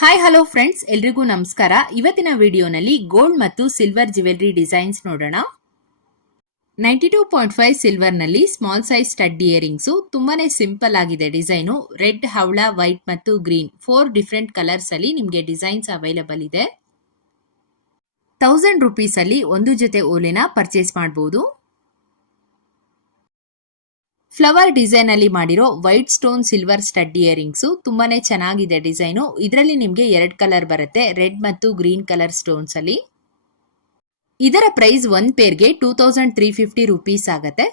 Hi hello friends ಎಲ್ರಿಗೂ ನಮಸ್ಕಾರ. ಇವತ್ತಿನ ವಿಡಿಯೋನಲ್ಲಿ ಗೋಲ್ಡ್ ಮತ್ತು ಸಿಲ್ವರ್ ಜ್ಯುವೆಲ್ಲರಿ ಡಿಸೈನ್ಸ್ ನೋಡೋಣ. ನೈಂಟಿ ಟೂ ಪಾಯಿಂಟ್ ಫೈವ್ ಸಿಲ್ವರ್ನಲ್ಲಿ ಸ್ಮಾಲ್ ಸೈಜ್ ಸ್ಟಡ್ ಇಯರಿಂಗ್ಸು ತುಂಬಾನೇ ಸಿಂಪಲ್ ಆಗಿದೆ ಡಿಸೈನು ರೆಡ್ ಹವಳ ವೈಟ್ ಮತ್ತು ಗ್ರೀನ್ ಫೋರ್ ಡಿಫ್ರೆಂಟ್ ಕಲರ್ಸಲ್ಲಿ ನಿಮಗೆ ಡಿಸೈನ್ಸ್ ಅವೈಲಬಲ್ ಇದೆ. ತೌಸಂಡ್ ರುಪೀಸಲ್ಲಿ ಒಂದು ಜೊತೆ ಓಲೆನ ಪರ್ಚೇಸ್ ಮಾಡಬಹುದು ಫ್ಲವರ್ ಡಿಸೈನ್ ಅಲ್ಲಿ ಮಾಡಿರೋ white stone silver stud earrings ತುಂಬಾನೇ ಚೆನ್ನಾಗಿದೆ ಡಿಸೈನು ಇದರಲ್ಲಿ ನಿಮಗೆ ಎರಡು ಕಲರ್ ಬರುತ್ತೆ ರೆಡ್ ಮತ್ತು ಗ್ರೀನ್ ಕಲರ್ ಸ್ಟೋನ್ಸ್ ಅಲ್ಲಿ. ಇದರ ಪ್ರೈಸ್ ಒಂದ್ ಪೇರ್ಗೆ two thousand three fifty rupees ಆಗತ್ತೆ.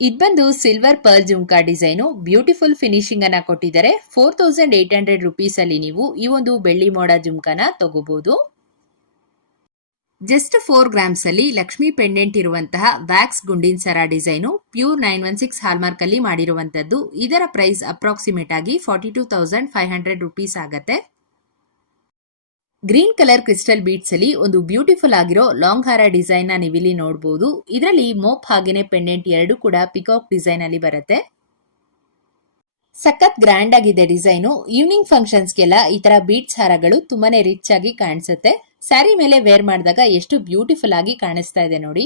ಇದು ಬಂದು silver pearl jhumka design beautiful finishing ಅನ್ನ ಕೊಟ್ಟಿದ್ದಾರೆ. Four thousand eight hundred rupees ಅಲ್ಲಿ ನೀವು ಈ ಒಂದು ಬೆಳ್ಳಿ ಮೋಡ ಜುಮ್ಕಾನ ತಗೋಬಹುದು ಜಸ್ಟ್ ಫೋರ್ ಗ್ರಾಮ್ಸ್ ಅಲ್ಲಿ ಲಕ್ಷ್ಮಿ ಪೆಂಡೆಂಟ್ ಇರುವಂತಹ ವ್ಯಾಕ್ಸ್ ಗುಂಡಿನ್ ಸರ design, pure nine one six hallmark ಅಲ್ಲಿ ಮಾಡಿರುವಂತದ್ದು ಇದರ ಪ್ರೈಸ್ ಅಪ್ರಾಕ್ಸಿಮೇಟ್ ಆಗಿ forty two thousand five hundred rupees ಆಗತ್ತೆ. ಗ್ರೀನ್ ಕಲರ್ ಕ್ರಿಸ್ಟಲ್ ಬೀಟ್ಸ್ ಅಲ್ಲಿ ಒಂದು ಬ್ಯೂಟಿಫುಲ್ ಆಗಿರೋ ಲಾಂಗ್ ಹಾರ ಡಿಸೈನ್ನ ನೀವಿಲ್ಲಿ ನೋಡಬಹುದು ಇದರಲ್ಲಿ ಮೋಪ್ ಹಾಗೇನೆ ಪೆಂಡೆಂಟ್ ಎರಡು ಕೂಡ ಪಿಕಾಕ್ ಡಿಸೈನ್ ಅಲ್ಲಿ ಬರುತ್ತೆ. ಸಖತ್ ಗ್ರ್ಯಾಂಡ್ ಆಗಿದೆ ಡಿಸೈನು ಈವ್ನಿಂಗ್ ಫಂಕ್ಷನ್ಸ್ಗೆಲ್ಲ ಈ ತರ ಬೀಟ್ಸ್ ಹಾರಗಳು ತುಂಬಾನೇ ರಿಚ್ ಆಗಿ ಕಾಣಿಸುತ್ತೆ. ಸ್ಯಾರಿ ಮೇಲೆ ವೇರ್ ಮಾಡಿದಾಗ ಎಷ್ಟು ಬ್ಯೂಟಿಫುಲ್ ಆಗಿ ಕಾಣಿಸ್ತಾ ಇದೆ ನೋಡಿ.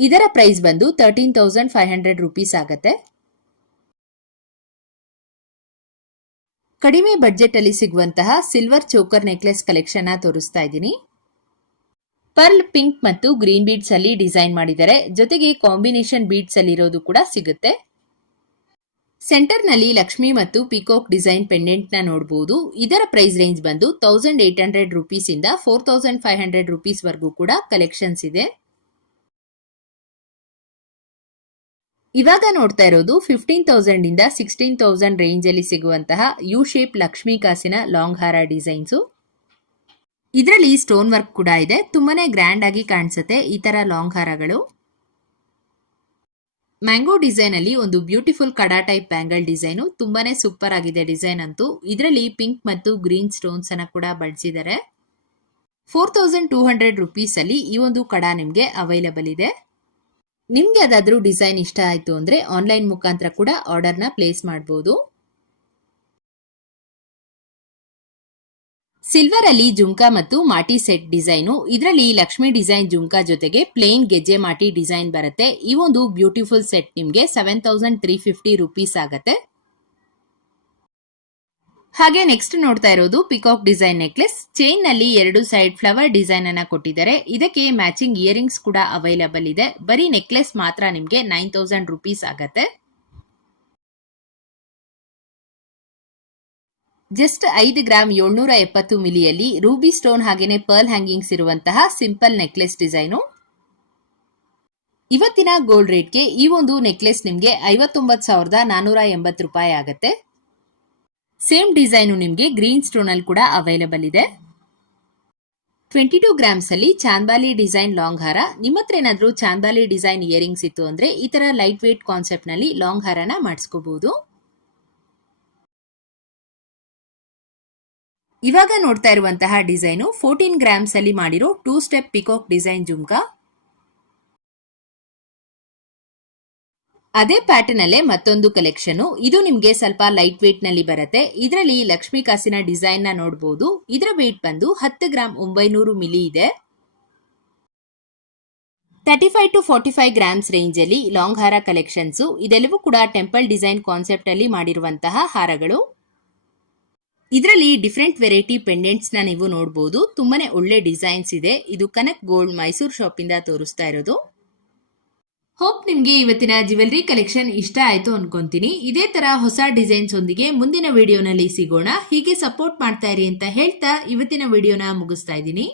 ಇದರ ಪ್ರೈಸ್ ಬಂದು thirteen thousand five hundred rupees ಆಗತ್ತೆ. ಕಡಿಮೆ ಬಡ್ಜೆಟ್ ಅಲ್ಲಿ ಸಿಗುವಂತಹ ಸಿಲ್ವರ್ ಚೋಕರ್ ನೆಕ್ಲೆಸ್ ಕಲೆಕ್ಷನ್ ತೋರಿಸ್ತಾ ಇದ್ದೀನಿ. ಪರ್ಲ್ ಪಿಂಕ್ ಮತ್ತು ಗ್ರೀನ್ ಬೀಡ್ಸ್ ಅಲ್ಲಿ ಡಿಸೈನ್ ಮಾಡಿದ್ದಾರೆ ಜೊತೆಗೆ ಕಾಂಬಿನೇಷನ್ ಬೀಡ್ಸ್ ಅಲ್ಲಿ ಇರೋದು ಕೂಡ ಸಿಗುತ್ತೆ. ಸೆಂಟರ್ನಲ್ಲಿ ಲಕ್ಷ್ಮಿ ಮತ್ತು ಪಿಕಾಕ್ ಡಿಸೈನ್ ಪೆಂಡೆಂಟ್ನ ನೋಡಬಹುದು ಇದರ ಪ್ರೈಸ್ ರೇಂಜ್ ಬಂದು ತೌಸಂಡ್ ಏಟ್ ಹಂಡ್ರೆಡ್ ರುಪೀಸ್ ಇಂದ four thousand five hundred rupees ವರೆಗೂ ಕೂಡ ಕಲೆಕ್ಷನ್ಸ್ ಇದೆ. ಇವಾಗ ನೋಡ್ತಾ ಇರೋದು ಫಿಫ್ಟೀನ್ ಇಂದ ಸಿಕ್ಸ್ಟೀನ್ ತೌಸಂಡ್ ರೇಂಜ್ ಅಲ್ಲಿ ಸಿಗುವಂತಹ ಯು ಶೇಪ್ ಲಕ್ಷ್ಮಿ ಕಾಸಿನ ಲಾಂಗ್ ಹಾರ ಡಿಸೈನ್ಸು ಇದರಲ್ಲಿ ಸ್ಟೋನ್ ವರ್ಕ್ ಕೂಡ ಇದೆ. ತುಂಬಾನೇ ಗ್ರ್ಯಾಂಡ್ ಆಗಿ ಕಾಣಿಸುತ್ತೆ ಈ ತರ ಲಾಂಗ್ ಹಾರಗಳು ಮ್ಯಾಂಗೋ ಡಿಸೈನ್ ಅಲ್ಲಿ ಒಂದು ಬ್ಯೂಟಿಫುಲ್ ಕಡಾ ಟೈಪ್ ಬ್ಯಾಂಗಲ್ ಡಿಸೈನು ತುಂಬಾನೇ ಸೂಪರ್ ಆಗಿದೆ ಡಿಸೈನ್ ಅಂತೂ. ಇದರಲ್ಲಿ ಪಿಂಕ್ ಮತ್ತು ಗ್ರೀನ್ ಸ್ಟೋನ್ಸ್ ಅನ್ನ ಕೂಡ ಬಳಸಿದ್ದಾರೆ four thousand two hundred rupees ಅಲ್ಲಿ ಈ ಒಂದು ಕಡಾ ನಿಮ್ಗೆ ಅವೈಲಬಲ್ ಇದೆ. ನಿಮ್ಗೆ ಅದಾದ್ರೂ ಡಿಸೈನ್ ಇಷ್ಟ ಆಯ್ತು ಅಂದ್ರೆ ಆನ್ಲೈನ್ ಮುಖಾಂತರ ಕೂಡ ಆರ್ಡರ್ನ ಪ್ಲೇಸ್ ಮಾಡಬಹುದು ಸಿಲ್ವರ್ ಅಲ್ಲಿ ಜುಮ್ಕಾ ಮತ್ತು ಮಾಟಿ ಸೆಟ್ ಡಿಸೈನು. ಇದರಲ್ಲಿ ಲಕ್ಷ್ಮಿ ಡಿಸೈನ್ ಜುಮ್ಕಾ ಜೊತೆಗೆ ಪ್ಲೇನ್ ಗೆಜ್ಜೆ ಮಾಟಿ ಡಿಸೈನ್ ಬರುತ್ತೆ. ಈ ಒಂದು ಬ್ಯೂಟಿಫುಲ್ ಸೆಟ್ ನಿಮ್ಗೆ seven thousand three fifty rupees ಆಗತ್ತೆ. ಹಾಗೆ ನೆಕ್ಸ್ಟ್ ನೋಡ್ತಾ ಇರೋದು ಪಿಕಾಕ್ ಡಿಸೈನ್ ನೆಕ್ಲೆಸ್. ಚೈನ್ನಲ್ಲಿ ಎರಡು ಸೈಡ್ ಫ್ಲವರ್ ಡಿಸೈನ್ ಅನ್ನ ಕೊಟ್ಟಿದ್ದಾರೆ. ಇದಕ್ಕೆ ಮ್ಯಾಚಿಂಗ್ ಇಯರಿಂಗ್ಸ್ ಕೂಡ ಅವೈಲಬಲ್ ಇದೆ. ಬರೀ ನೆಕ್ಲೆಸ್ ಮಾತ್ರ ನಿಮ್ಗೆ ನೈನ್ ತೌಸಂಡ್ ರುಪೀಸ್ ಆಗತ್ತೆ. ಜಸ್ಟ್ ಐದು ಗ್ರಾಮ್ ಏಳ್ನೂರ ಎಪ್ಪತ್ತು ಮಿಲಿಯಲ್ಲಿ ರೂಬಿ ಸ್ಟೋನ್ ಹಾಗೇನೆ ಪರ್ಲ್ ಹ್ಯಾಂಗಿಂಗ್ಸ್ ಇರುವಂತಹ ಸಿಂಪಲ್ ನೆಕ್ಲೆಸ್ ಡಿಸೈನು. ಇವತ್ತಿನ ಗೋಲ್ಡ್ ರೇಟ್ಗೆ ಈ ಒಂದು ನೆಕ್ಲೆಸ್ ನಿಮಗೆ ಐವತ್ತೊಂಬತ್ತು ಸಾವಿರದ ನಾನೂರ ಎಂಬತ್ತು ರೂಪಾಯಿ ಆಗುತ್ತೆ. ಸೇಮ್ ಡಿಸೈನು ನಿಮಗೆ ಗ್ರೀನ್ ಸ್ಟೋನ್ ಅಲ್ಲಿ ಕೂಡ ಅವೈಲಬಲ್ ಇದೆ. ಟ್ವೆಂಟಿ ಟೂ ಗ್ರಾಮ್ಸ್ ಅಲ್ಲಿ ಚಾಂದಾಲಿ ಡಿಸೈನ್ ಲಾಂಗ್ ಹಾರ. ನಿಮ್ಮ ಹತ್ರ ಏನಾದರೂ ಚಾಂದಾಲಿ ಡಿಸೈನ್ ಇಯರಿಂಗ್ಸ್ ಇತ್ತು ಅಂದ್ರೆ ಈ ತರ ಲೈಟ್ ವೆಯ್ಟ್ ಕಾನ್ಸೆಪ್ಟ್ನಲ್ಲಿ ಲಾಂಗ್ ಹಾರನ ಮಾಡಿಸ್ಕೋಬಹುದು ಇವಾಗ ನೋಡ್ತಾ ಇರುವಂತಹ ಡಿಸೈನು ಫೋರ್ಟೀನ್ ಗ್ರಾಮ್ಸ್ ಅಲ್ಲಿ ಮಾಡಿರೋ two step peacock design jhumka. ಅದೇ ಪ್ಯಾಟರ್ನ್ ಅಲ್ಲೇ ಮತ್ತೊಂದು ಕಲೆಕ್ಷನ್ ಇದು ನಿಮಗೆ ಸ್ವಲ್ಪ ಲೈಟ್ ವೇಟ್ನಲ್ಲಿ ಬರುತ್ತೆ. ಇದರಲ್ಲಿ ಲಕ್ಷ್ಮಿ ಕಾಸಿನ ಡಿಸೈನ್ನ ನೋಡಬಹುದು ಇದರ ವೇಟ್ ಬಂದು ಹತ್ತು ಗ್ರಾಮ್ ಒಂಬೈನೂರು ಮಿಲಿ ಇದೆ. Thirty five to forty five grams range ಅಲ್ಲಿ ಲಾಂಗ್ ಹಾರ ಕಲೆಕ್ಷನ್ಸ್ ಇದೆಲ್ಲವೂ ಕೂಡ ಟೆಂಪಲ್ ಡಿಸೈನ್ ಕಾನ್ಸೆಪ್ಟ್ ಅಲ್ಲಿ ಮಾಡಿರುವಂತಹ ಹಾರಗಳು. ಇದರಲ್ಲಿ ಡಿಫ್ರೆಂಟ್ ವೆರೈಟಿ ಪೆಂಡೆಂಟ್ಸ್ನ ನೀವು ನೋಡಬಹುದು ತುಂಬಾನೇ ಒಳ್ಳೆ ಡಿಸೈನ್ಸ್ ಇದೆ. ಇದು ಕನಕ್ ಗೋಲ್ಡ್ ಮೈಸೂರು ಶಾಪ್ ಇಂದ ತೋರಿಸ್ತಾ ಇರೋದು. ಹೋಪ್ ನಿಮ್ಗೆ ಇವತ್ತಿನ ಜ್ಯುವೆಲ್ರಿ ಕಲೆಕ್ಷನ್ ಇಷ್ಟ ಆಯ್ತು ಅನ್ಕೊಂತೀನಿ. ಇದೇ ತರ ಹೊಸ ಡಿಸೈನ್ಸ್ ಒಂದಿಗೆ ಮುಂದಿನ ವಿಡಿಯೋನಲ್ಲಿ ಸಿಗೋಣ. ಹೀಗೆ ಸಪೋರ್ಟ್ ಮಾಡ್ತಾ ಇರಿ ಅಂತ ಹೇಳ್ತಾ ಇವತ್ತಿನ ವಿಡಿಯೋನ ಮುಗಿಸ್ತಾ ಇದ್ದೀನಿ.